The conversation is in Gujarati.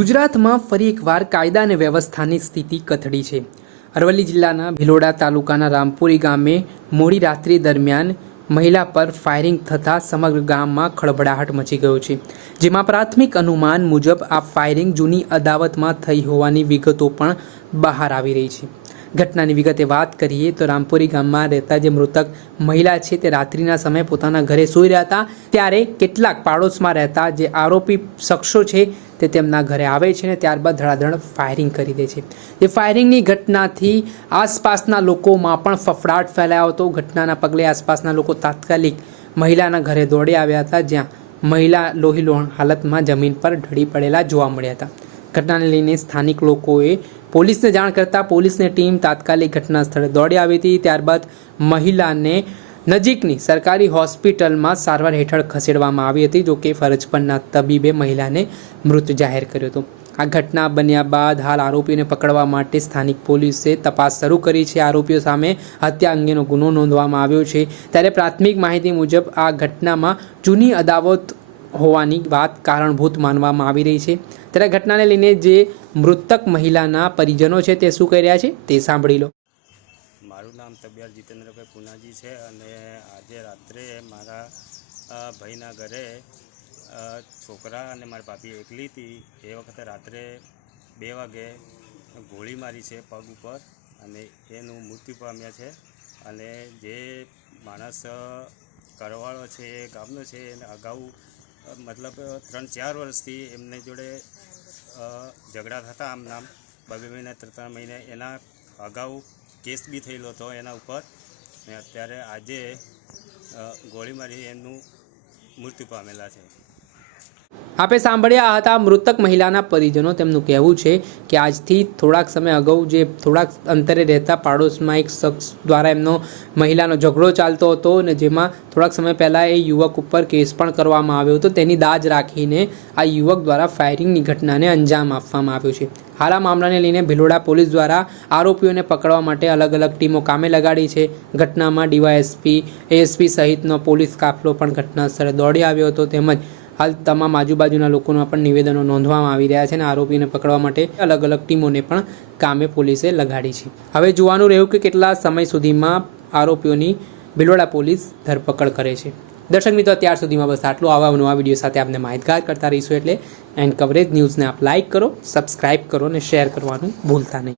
ગુજરાતમાં ફરી એકવાર કાયદા અને વ્યવસ્થાની સ્થિતિ કથળી છે. અરવલ્લી જિલ્લાના ભિલોડા તાલુકાના રામપુરી ગામે મોડી રાત્રિ દરમિયાન મહિલા પર ફાયરિંગ થતાં સમગ્ર ગામમાં ખળભળાહટ મચી ગયો છે, જેમાં પ્રાથમિક અનુમાન મુજબ આ ફાયરિંગ જૂની અદાવતમાં થઈ હોવાની વિગતો પણ બહાર આવી રહી છે. ઘટનાની વિગતે વાત કરીએ તો રામપુરી ગામમાં રહેતા જે મૃતક મહિલા છે તે રાત્રિના સમયે પોતાના ઘરે સૂઈ રહ્યા હતા. ત્યારે કેટલાક પાડોશમાં રહેતા જે આરોપી શખ્સો છે તે તેમના ઘરે આવે છે અને ત્યારબાદ ધડાધડ ફાયરિંગ કરી દે છે. એ ફાયરિંગની ઘટનાથી આસપાસના લોકોમાં પણ ફફડાટ ફેલાયો હતો. ઘટનાના પગલે આસપાસના લોકો તાત્કાલિક મહિલાના ઘરે દોડી આવ્યા હતા, જ્યાં મહિલા લોહી લોહણ હાલતમાં જમીન પર ઢળી પડેલા જોવા મળ્યા હતા. ઘટનાને લઈને સ્થાનિક લોકોએ પોલીસને જાણ કરતાં પોલીસની ટીમ તાત્કાલિક ઘટના સ્થળે દોડી આવી હતી. ત્યારબાદ મહિલાને નજીકની સરકારી હોસ્પિટલમાં સારવાર હેઠળ ખસેડવામાં આવી હતી જોકે ફરજ પરના તબીબે મહિલાને મૃત જાહેર કર્યો હતો. આ ઘટના બન્યા બાદ હાલ આરોપીને પકડવા માટે સ્થાનિક પોલીસે તપાસ શરૂ કરી છે. આરોપીઓ સામે હત્યા અંગેનો ગુનો નોંધવામાં આવ્યો છે. ત્યારે પ્રાથમિક માહિતી મુજબ આ ઘટનામાં જૂની અદાવત હોવાની વાત કારણભૂત માનવામાં આવી રહી છે. ત્યારે ઘટનાને લઈને જે મૃતક મહિલાના પરિજનો છે તે શું કહી રહ્યા છે તે સાંભળી લો. મારું નામ તબિયાર જીતેન્દ્રભાઈ પુનાજી છે અને આજે રાત્રે મારા ભાઈના ઘરે છોકરા અને મારી ભાભી એકલી હતી. એ વખતે રાત્રે બે વાગે ગોળી મારી છે પગ ઉપર અને એનું મૃત્યુ પામ્યા છે. અને જે માણસ કરવાળો છે એ ગામનો છે, એને અગાઉ મતલબ ત્રણ ચાર વર્ષથી એમને જોડે ઝઘડા થતા આમ નામ. બે મહિના, ત્રણ ત્રણ મહિને એના અગાઉ કેસ બી થયેલો હતો એના ઉપર. ને અત્યારે આજે ગોળી મારી એમનું મૃત્યુ પામેલા છે. આપે સાંભળ્યા હતા મૃતક મહિલાના પરિજનો. તેમનું કહેવું છે કે આજથી થોડાક સમય અગાઉ જે થોડાક અંતરે રહેતા પાડોશમાં એક શખ્સ દ્વારા એમનો મહિલાનો ઝઘડો ચાલતો હતો અને જેમાં થોડાક સમય પહેલાં એ યુવક ઉપર કેસ પણ કરવામાં આવ્યો હતો. તેની દાજ રાખીને આ યુવક દ્વારા ફાયરિંગની ઘટનાને અંજામ આપવામાં આવ્યો છે. હાલ આ મામલાને લઈને ભિલોડા પોલીસ દ્વારા આરોપીઓને પકડવા માટે અલગ અલગ ટીમો કામે લગાડી છે. ઘટનામાં ડીવાયએસપી, એએસપી સહિતનો પોલીસ કાફલો પણ ઘટના સ્થળે દોડી આવ્યો હતો. તેમજ હાલ તમામ આજુબાજુના લોકોના પણ નિવેદનો નોંધવામાં આવી રહ્યા છે અને આરોપીને પકડવા માટે અલગ અલગ ટીમોને પણ કામે પોલીસે લગાડી છે. હવે જોવાનું રહ્યું કે કેટલા સમય સુધીમાં આરોપીઓની ભિલોડા પોલીસ ધરપકડ કરે છે. દર્શક મિત્રો અત્યાર સુધીમાં બસ આટલું. આવા નવા વીડિયો સાથે આપને માહિતગાર કરતા રહીશું એટલે એન્ડ કવરેજ ન્યૂઝને આપ લાઇક કરો, સબસ્ક્રાઇબ કરો અને શેર કરવાનું ભૂલતા નહીં.